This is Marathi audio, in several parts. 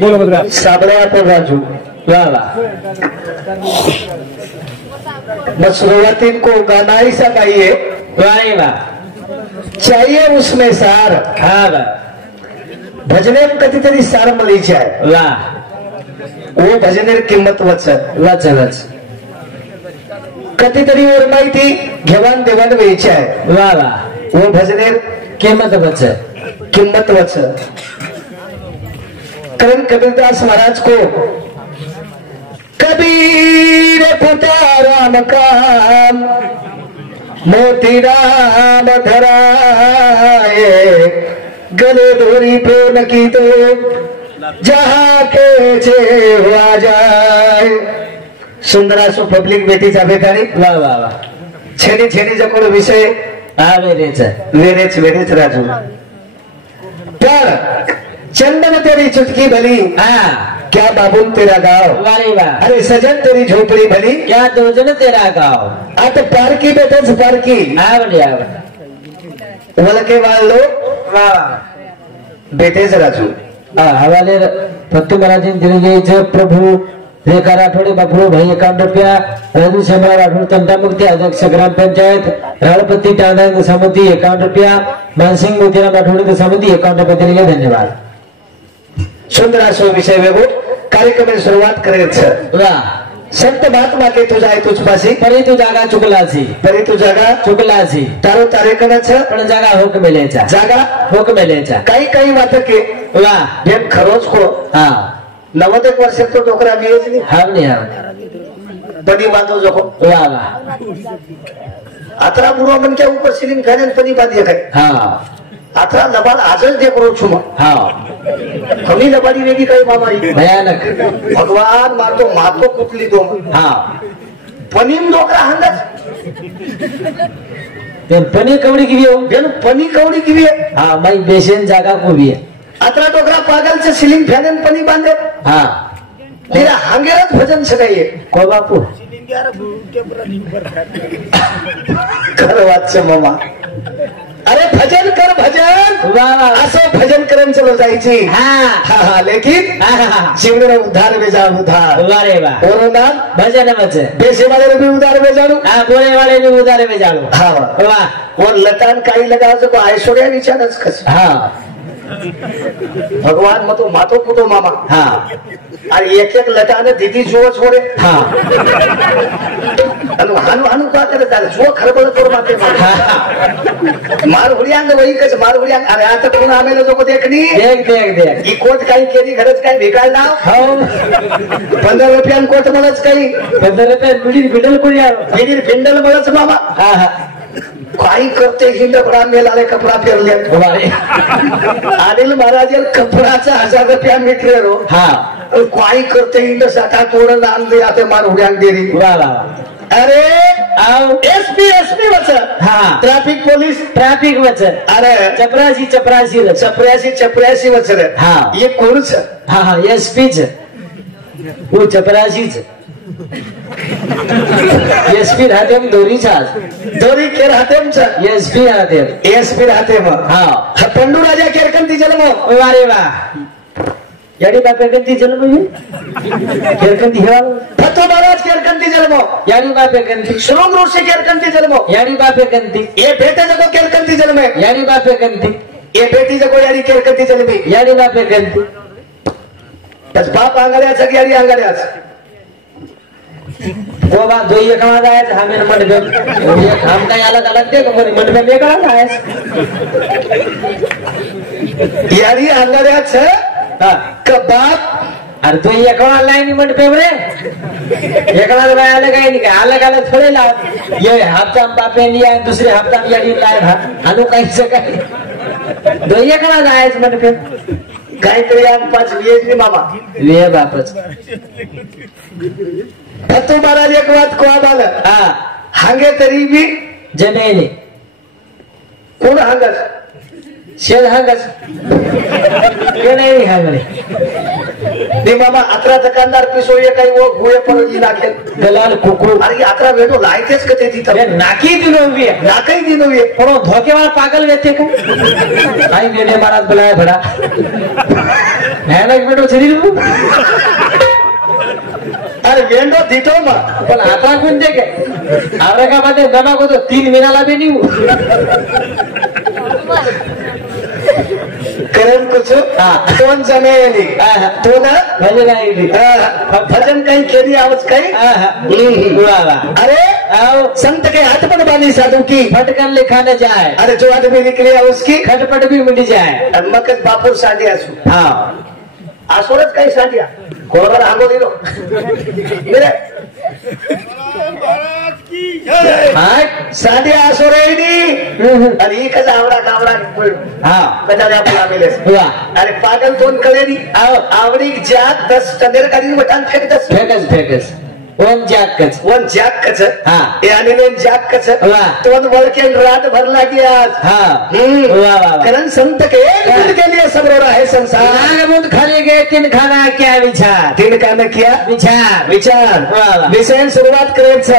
बोलो बदरा साबळ्या पर राजू वाला बस सुरुआतीन को गाना ही सा गाइए वाला चाहिए उसमें सार हाँ भजने में कधीतरी सार मळी आहे वाह वो भजनेर किंमत वच वच कधीतरी वर माहिती घेवान देवान व्हायची आहे वाह वो भजनेर किंमत वच करण कबीरदास महाराज को कबीर पुता राम काम मोती राम धराए गले दोरी प्रेम की तो जहाँ के छे हुआ जाए सुंदरा सो पब्लिक बेटीचा भेटाणी वाह वाह वाह छेनी छेनी जकोड विषय वेरेच राजू पर चंदन तेरी चुटकी भली क्या बाबुल तेरा गाँव वारे वाह अरे सजन तेरी झोपड़ी भली क्या दोजन तेरा गाँव आता पारकी बेटच पारकी आवडे वलके वाळलो वाह बेटेच राजू हवाले फक्त महाराज दिले प्रभु रेखा राठोडे बापू भाई 51 रुपया राजू शंभर राठोड तंटामुक्ती अध्यक्ष ग्राम पंचायत राळपत्ती टांगा समिति 51 रुपया मानसिंग मोतीराम राठोडे समिति 51 रुपये दिले धन्यवाद सुंदर असो विषय वेगो कार्यक्रम सुरुवात करायचं वाह संत महात्मा के तुझा आहे तुझपासी परी तू जागा चुकलाची परी तू जागा चुकलाची तारो तारेकणच पण जागा होक मेलेचा जागा होक मेलेचा काही वाट के वाह भेट खरोच को हा 90 वर्ष तो डोकरा बियेच नाही हावने बनी बांधो जको वाह वाह अतरा बुरो मन के ऊपर सीलिंग फैन पनी बांधी है हा अतरा लबाड आजच दे करो छुमा हा कमी लबाडी वेगी काही मामाई भयानक भगवान मारतो मातो कुठली तो हा पनीम डोकरा हंगच ते पनी कवडी की हो बेन पनी कवडी की हा माई बेशन जागा को भी है अतरा डोकरा पागल से सीलिंग फैन पनी बांधे हा तेरा हंगेरच भजन सगाई को बापू कर वाच मामा अरे भजन कर भजन वाह असं भजन करन चलो जायची हा लेकिन जीवन उद्धार बेजा उद्धार वारे वाह और ना भजन मच बेसे वाले भी उद्धार बेजाणू बोले वाले भी उधारे में जानो हाँ वाह और लतान काही लगाव सको ऐश्वर्या विचारच कस हा भगवान मतो मातो पुतो मामा हा आणि एक लताने दीदी जुओ छोडे हा आणि हानू का करे त्याला जुओ खरबळ करू माते मार हुडियांग वही कस मार हुडियांग अरे आता कोण आमेला जो देखनी देख ही कोट काही केली खरंच काय भिकाल ना हो 15 रुपयान कोट मलाच काही 15 रुपये बिडल कोणी बिडीर फिंडल मलाच मामा हा हा काही करते हिंड बडा मेलाले कपडा पेरले अनिल महाराज कपडाचा 1000 रुपया मित्र रो हा काही करते हिंड सटा तोडन आणले आता मार हुडियांग देरी वाह वाह अरे आओ एसपी वच हा ट्रॅफिक पोलीस ट्रॅफिक वच अरे चपराशी वच रे हा ये कोणच हा हा एसपीच वो चपराशीच एसपी राहते दोरी के राहते एसपी राहते मग हा पंडू राजा केरकंती जन्म वारे वाह याडी बापे कंती जन्म केरकंती हेवा फतो महाराज केरकंती जन्म याडी बापे कंती श्रोम ऋषि केरकंती जन्म याडी बापे कंती ये बेटे जगो केरकंती जन्म याडी बापे कंती ये बेटी जगो याडी केरकंती जन्मी याडी बापे कंती त्याच बाप आंगड्याचा की याडी आंगड्याच वो बात जो ये कमा जाए हमें मंडपे हम का अलग अलग दे मंडपे में करा जाए याडी आंगड्याच का बाप अरे तो ये कमा लाइन मंडपे रे एक अलग अलग है नहीं अलग अलग थोड़े ला ये हफ्ता में बापे लिया दूसरे हफ्ता में याडी लाए अनु कहीं से कहीं दो ये कमा जाए मंडपे काहीतरी आम 5 व्याज मामा वे बापच फतो महाराज एक बात को आलं हा हांगे तरी भी जमेले कोण हांगस शेल हांगस के नाही हांगले ते मामा अकरा दुकानदार पिसो ये काही वो गोळे पडली लागले दलाल कुकू अरे अकरा वेळो लायतेच का ते तिथं नाकी दिनोवी नाकही दिनोवी पण धोकेवाळ पागल रहते का आई मेरे महाराज बुलाया बड़ा है ना एक मिनट शरीर अरे वेंडो दीतो मग पण आता कोणते काय औरंगाबाद दमाग होतो 3 महिन्याला बी निघू करण कुछ दोन जण येली तो ना भजन आहे भजन काही केली आवाज काही अरे संत के हाथ पर बानी साधु की फटकन लिखाने जाए अरे जो आदमी निकली उसकी खटपट भी मिट जाए मग बापूर सांडी असू हा आसोरच काही सांडिया कोणावर हागो दिलो सांडिया आसोर आणि ही कसा आवडा कावडा कदा आपला अरे पागल दोन कळेरी आवडी जात 10 टनेर काढी वटान फेकतस फेकस वन जॅकच हा याने जॅकच तोन वळकेन रात भरला की आज कारण संत के लिए सब रो रहा है संसार मुंद खाली गए 3 खाना क्या विचार 3 खाना क्या विचार विषय सुरुवात करायचं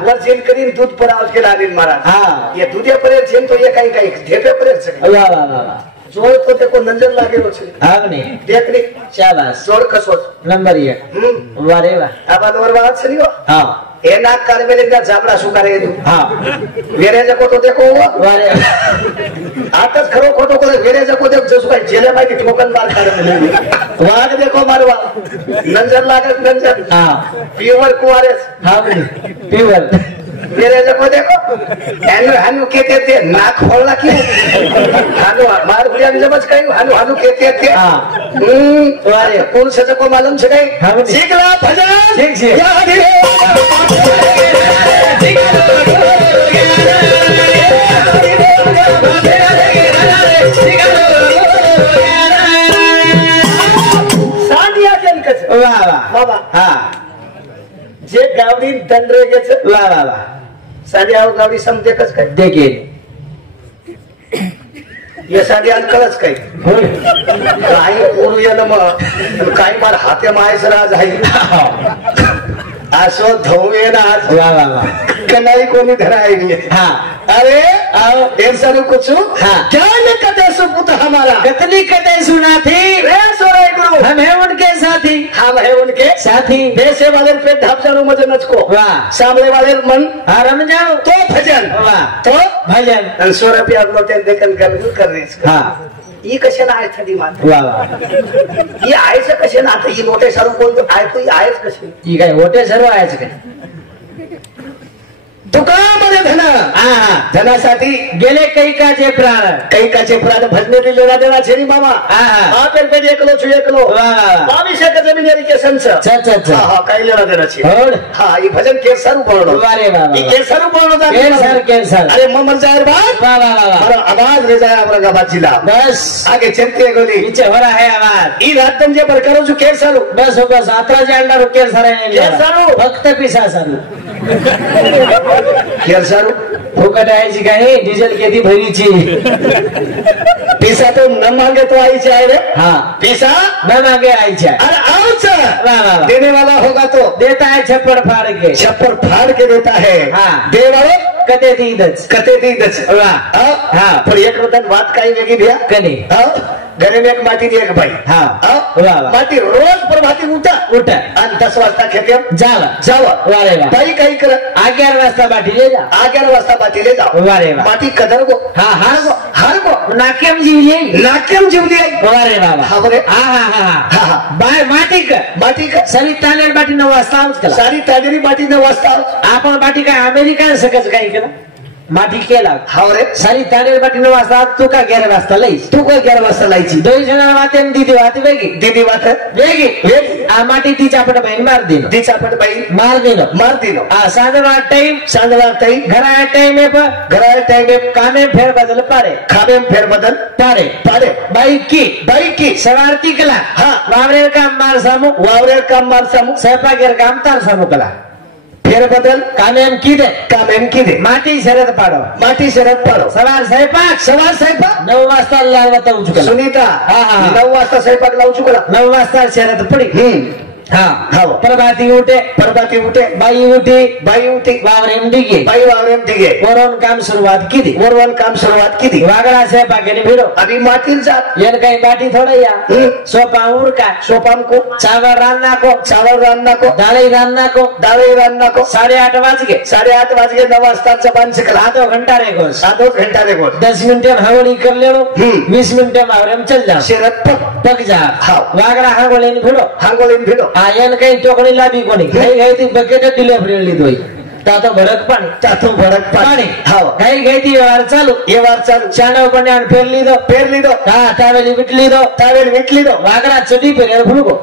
वर जेल करीन दूध पर आवाज के लालीन महाराज ये दूधे पर जेल तो ये काही काही ढेपे पर जोड़ तो देखो नजर लागे देख ली शाबाश जोड़ कसोच नंबर 1 वारे वाह आबाद और बात सुनियो हाँ ए नाक कान में लेकर झापड़ा सुकारे हाँ वेरे जको तो देखो वारे आतच खरो खोटो को वेरे जको देखो जसो काही जेले माई की ठोकन मार काढे वाग देखो मारवा नजर लागत नजर हाँ प्योर कुआरेस हाँ प्योर वेरे जको देखो हानु कहते थे नाक खोलना क्यों हानु मार बुढ़िया भी समझ कहीं हानु कहते थे वारे कौन से को मालूम से कहीं सीखला भजन ठीक याद जे गावडी दंडरे गेच वा साड्या गावडी समजे कस काय देखे ये साडी अंकलच काही काही पोरू ये मग काही मार हाते मायस राज आहे असो धऊ ये ना आज कनाई कोणी धराई अरे ढेर सारू कुछ क्या न कदे सुपुत हमारा कतनी कदे सुना थी रे सोरे गुरु हम है उनके साथी हम है उनके साथी देशे वाले पे ढाप जानो मजे नचको वाह सामने वाले मन रम जाओ तो भजन वाह तो भजन 100 रुपया नोटे देखन कर रही हाँ ही कशाला आहे थंडी मात वाह ही आहेच कसे ना आता ही नोटे सर्व कोण आहे तो ही आहेच कसे ही काय होते सर्व आहेच काय तुकामध्ये धन धनासाठी गेले कैकाचे प्राण भजने दिलेला देना छेरी मामा पेन एकलो छु एकलो 22 एकर जमीन के संच काही लेना देना छे ही भजन के सरू बोलनो वारे वाह ई के सरू बोलनो केसर अरे मोहम्मद जाहिर बात वाह और आवाज ले जाए औरंगाबाद जिला बस आगे चलते गोली पीछे हो रहा है आवाज ई रात जे पर करो छु के सरू बस आता जाणार केसर आहे फक्त पिसा सरू केसरू फुकट आयची काय डिझेल किती भरीची पिसा तो न मांगे तो आई चाहे रे पिसा न मांगे आई चाहे अरे आओ देने वाला होगा तो देता है छप्पर फाड़ के देता है दे वाले कते दीदच पण एक रतन बात काही वेगळी भैया कधी घरे में एक माटी एक भाई माटी रोज प्रभाती उठा आणि 10 वाजता खेते जावा वारे वा बाई काही करत 11 वाजता बाटी ले जा वारे वा माटी कदर गो हार गो नाक्यम जीवली वारे वा हा बरे बाय माटी का सारी तालेर बाटी 9 वाजता सारी तालेरी बाटी 9 वाजता आपण बाटी काय अमेरिकन सकच काही केलं माटी केला हाव रे सारी तांडेल माटी 9 वाजता तू का 11 वाजता लईस तू काय 11 वाजता लायची 2 जण वाते दीदी वाते वेगी दीदी वाट वेगी आ माटी ती चापट बहीण मार दिनो ती चापट बाई मार दिनो आ सांजरा टाइम घरा टाइम है घरा टाइम कामे फेर बदल पारे खामे फेर बदल पारे बाई की सवारती कला हाँ वावरेर काम मार सामू स्वयंपाकेर काम तार सामू कला फेर बदल कामेम कीदे माटी शरद पाडो सवार स्वयंपाक 9 वाजता लावता उचकला सुनीता हा 9 वाजता स्वयंपाक लावू चुकला 9 वाजता शरद पडी हाँ प्रभाती उठे बाई उठी वावरेम दिगे वरवन काम सुरुवात की वागड़ा से पाके भिड़ो अभी माटी जात येन कहीं बाटी थोड़ा या सोपाम उड़का को चावल रान्ना को दाल रान्ना को 8:30 बज गए 9 वाजता जबान शिकला आधो घंटा रेगो 10 मिनट में हावड़ी कर लेनो 20 मिनट में वावरेम चल जाओ शरद पक जा हाँ वागड़ा हांगोलेन भिड़ो आयन काही टोकडी लाभी कोणी घाई ती बकेट डिलिव्हरी लिहितोय तातो भरक पाणी घाई ती व्यवहार चालू चांडव पण फेरली दो हा टावेल विटली दो वागड़ा चटी पेरेर भुलगो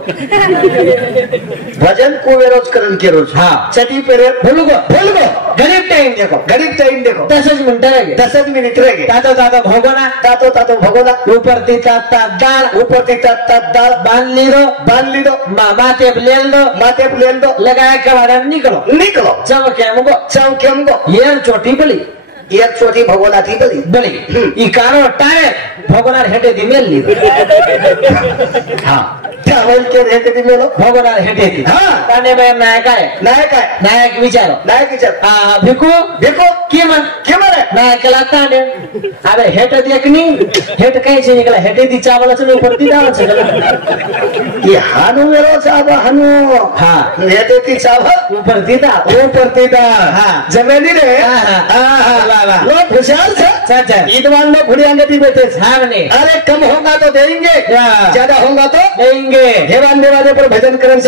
भजन को वेरोज करण के रोज हाँ चटी पेरेर भुलगो गरीब टाइम देखो 10 मिनट रह गए तातो भगोना ऊपर तीता दाल बांध ली दो माथे लेल दो लगाए कबाड़ा निकलो चौकेम गो येर चोटी भगोना थी बली ई कारो टायर भगोनार हेटे दी मेल ली हाँ चावल के हेटे दी मेलो भगोनार हेटे दी हाँ ताने में नायक विचारो हाँ भिको के मन नायक लाता ने अबे हेटे देखनी हेट कहीं से निकला हेटे दी चावल से ऊपर दी दाल से ये हानु मेरो चावल हाँ हेटे दी चावल ऊपर दी दाल हाँ जमेली रे लोग होशियार से ईदवान लोग घुड़ियांगे भी बैठे अरे कम होगा तो देंगे ज्यादा होगा तो देंगे देवान देवाने पर भजन करें